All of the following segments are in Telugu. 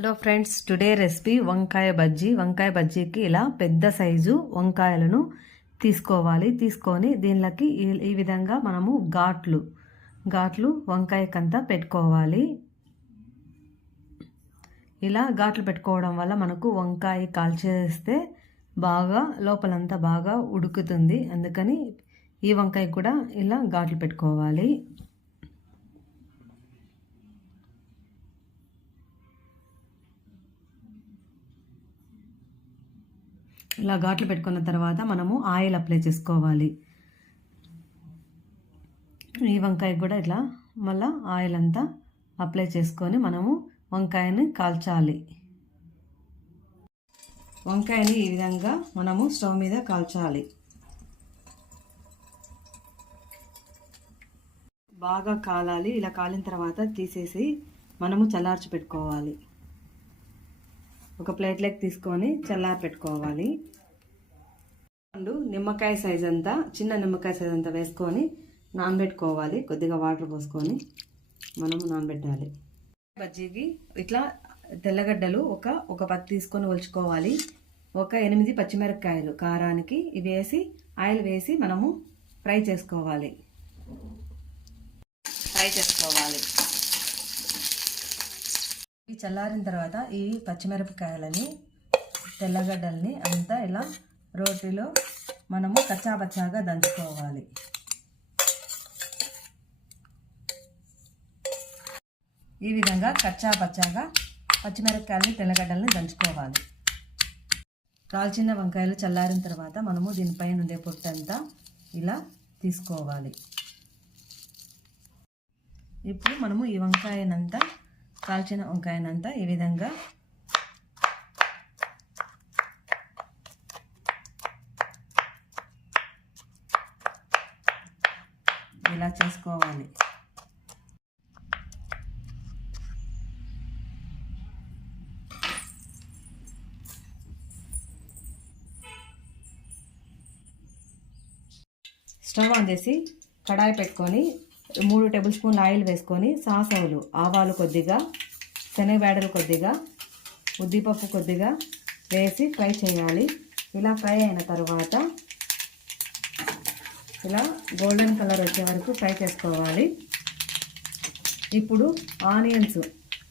హలో ఫ్రెండ్స్ టుడే రెసిపీ వంకాయ బజ్జీ. వంకాయ బజ్జీకి ఇలా పెద్ద సైజు వంకాయలను తీసుకోవాలి. తీసుకొని దీనిలోకి ఈ- విధంగా మనము ఘాట్లు ఘాట్లు వంకాయకంతా పెట్టుకోవాలి. ఇలా ఘాట్లు పెట్టుకోవడం వల్ల మనకు వంకాయ కాల్చేస్తే బాగా లోపలంతా బాగా ఉడుకుతుంది. అందుకని ఈ వంకాయ కూడా ఇలా ఘాట్లు పెట్టుకోవాలి. ఇలా ఘాట్లు పెట్టుకున్న తర్వాత మనము ఆయిల్ అప్లై చేసుకోవాలి. ఈ వంకాయ కూడా ఇట్లా మళ్ళా ఆయిల్ అంతా అప్లై చేసుకొని మనము వంకాయని కాల్చాలి. వంకాయని ఈ విధంగా మనము స్టవ్ మీద కాల్చాలి. బాగా కాలాలి. ఇలా కాలిన తర్వాత తీసేసి మనము చల్లార్చి పెట్టుకోవాలి. ఒక ప్లేట్లోకి తీసుకొని చల్లారి పెట్టుకోవాలి. రెండు నిమ్మకాయ సైజ్ అంతా చిన్న నిమ్మకాయ సైజ్ అంతా వేసుకొని నానబెట్టుకోవాలి. కొద్దిగా వాటర్ పోసుకొని మనము నానబెట్టాలి. బజ్జీకి ఇట్లా తెల్లగడ్డలు ఒక ఒక పది తీసుకొని ఒలుచుకోవాలి. ఒక ఎనిమిది పచ్చిమిరపకాయలు కారానికి ఇవి వేసి ఆయిల్ వేసి మనము ఫ్రై చేసుకోవాలి. ఫ్రై చేసుకోవాలి ఇవి చల్లారిన తర్వాత ఈ పచ్చిమిరపకాయలని తెల్లగడ్డల్ని అంతా ఇలా రోటిలో మనము కచ్చాపచ్చాగా దంచుకోవాలి. ఈ విధంగా కచ్చా పచ్చాగా పచ్చిమిరపకాయలని తెల్లగడ్డల్ని దంచుకోవాలి. కాల్చిన వంకాయలు చల్లారిన తర్వాత మనము దీనిపైన ఉండే పొట్టంతా ఇలా తీసుకోవాలి. ఇప్పుడు మనము ఈ వంకాయనంతా కాల్చిన వంకాయనంతా ఈ విధంగా ఇలా చేసుకోవాలి. స్టవ్ ఆన్ చేసి కడాయి పెట్టుకొని మూడు టేబుల్ స్పూన్ ఆయిల్ వేసుకొని సాసవులు ఆవాలు కొద్దిగా శనగబేడలు కొద్దిగా ఉద్దిపప్పు కొద్దిగా వేసి ఫ్రై చేయాలి. ఇలా ఫ్రై అయిన తర్వాత ఇలా గోల్డెన్ కలర్ వచ్చే వరకు ఫ్రై చేసుకోవాలి. ఇప్పుడు ఆనియన్స్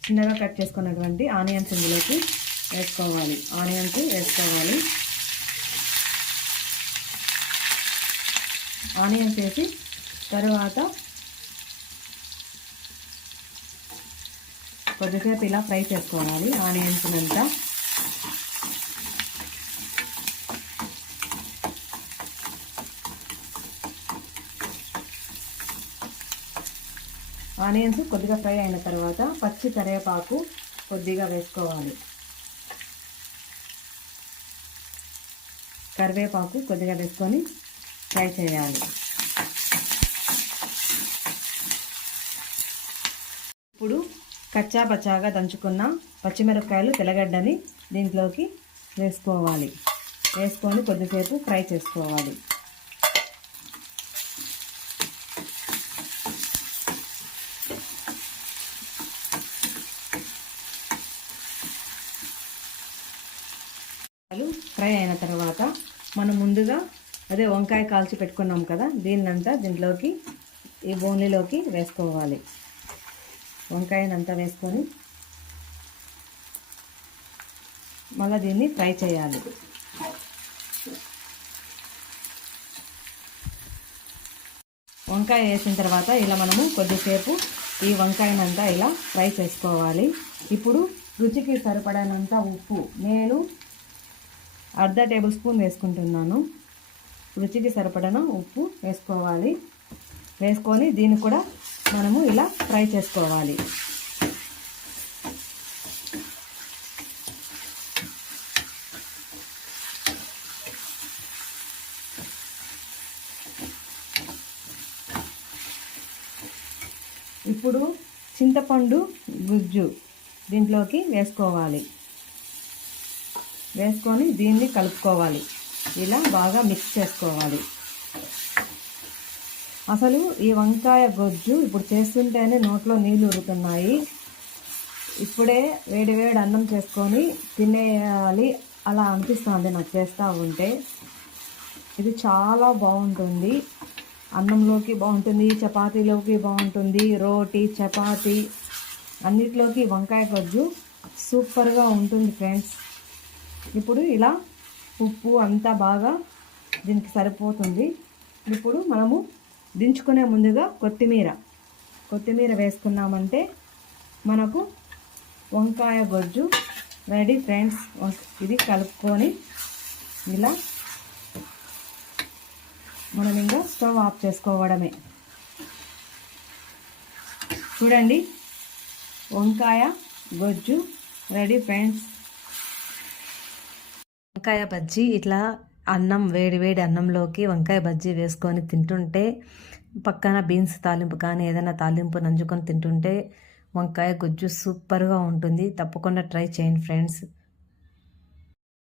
చిన్నగా కట్ చేసుకున్నటువంటి ఆనియన్స్ ఇందులోకి వేసుకోవాలి. ఆనియన్స్ వేసుకోవాలి. ఆనియన్స్ వేసి తర్వాత కొద్దిసేపు ఇలా ఫ్రై చేసుకోవాలి. ఆనియన్స్ అంతా. ఆనియన్స్ కొద్దిగా ఫ్రై అయిన తర్వాత పచ్చి కరివేపాకు కొద్దిగా వేసుకోవాలి. కరివేపాకు కొద్దిగా వేసుకొని ఫ్రై చేయాలి. ఇప్పుడు కచ్చా పచ్చాగా దంచుకున్న. పచ్చిమిరపకాయలు తెల్లగడ్డని దీంట్లోకి వేసుకోవాలి. వేసుకొని కొద్దిసేపు ఫ్రై చేసుకోవాలి. ఫ్రై అయిన తర్వాత మనం ముందుగా అదే వంకాయ కాల్చి పెట్టుకున్నాం కదా దీన్నంతా దీంట్లోకి ఈ బోన్లీలోకి వేసుకోవాలి. వంకాయనంతా వేసుకొని మళ్ళీ దీన్ని ఫ్రై చేయాలి. వంకాయ వేసిన తర్వాత ఇలా మనము కొద్దిసేపు ఈ వంకాయనంతా ఇలా ఫ్రై చేసుకోవాలి. ఇప్పుడు రుచికి సరిపడనంత ఉప్పు నేను అర్ధ టేబుల్ స్పూన్ వేసుకుంటున్నాను. రుచికి సరిపడన ఉప్పు వేసుకోవాలి. వేసుకొని దీన్ని కూడా మనము ఇలా ఫ్రై చేసుకోవాలి. ఇప్పుడు చింతపండు గుజ్జు దీంట్లోకి వేసుకోవాలి. వేసుకొని దీన్ని కలుపుకోవాలి. ఇలా బాగా మిక్స్ చేసుకోవాలి. అసలు ఈ వంకాయ గొజ్జు ఇప్పుడు చేస్తుంటేనే నోట్లో నీళ్ళు ఉరుతున్నాయి ఇప్పుడే వేడి వేడి అన్నం చేసుకొని తినేయాలి. అలా అనిపిస్తుంది నాకు చేస్తూ ఉంటే. ఇది చాలా బాగుంటుంది. అన్నంలోకి బాగుంటుంది చపాతీలోకి బాగుంటుంది రోటీ చపాతీ అన్నిటిలోకి వంకాయ గొజ్జు సూపర్గా ఉంటుంది ఫ్రెండ్స్. ఇప్పుడు ఇలా ఉప్పు అంతా బాగా దీనికి సరిపోతుంది. ఇప్పుడు మనము దించుకునే ముందుగా కొత్తిమీర. కొత్తిమీర వేసుకున్నామంటే మనకు వంకాయ గొజ్జు రెడీ ఫ్రెండ్స్. ఇది కలుపుకొని ఇలా మనం ఇంకా స్టవ్ ఆఫ్ చేసుకోవడమే. చూడండి వంకాయ గొజ్జు రెడీ ఫ్రెండ్స్. వంకాయ బజ్జీ ఇట్లా అన్నం వేడి వేడి అన్నంలోకి వంకాయ బజ్జీ వేసుకొని తింటుంటే పక్కన బీన్స్ తాలింపు కానీ ఏదైనా తాలింపు నంజుకొని తింటుంటే వంకాయ గుజ్జు సూపర్గా ఉంటుంది. తప్పకుండా ట్రై చేయండి ఫ్రెండ్స్.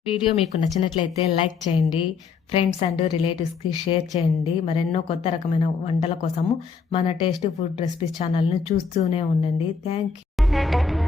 వీడియో మీకు నచ్చినట్లయితే లైక్ చేయండి. ఫ్రెండ్స్ అండ్ రిలేటివ్స్కి షేర్ చేయండి. మరెన్నో కొత్త రకమైన వంటల కోసము మన టేస్టీ ఫుడ్ రెసిపీస్ ఛానల్ని చూస్తూనే ఉండండి. Thank you.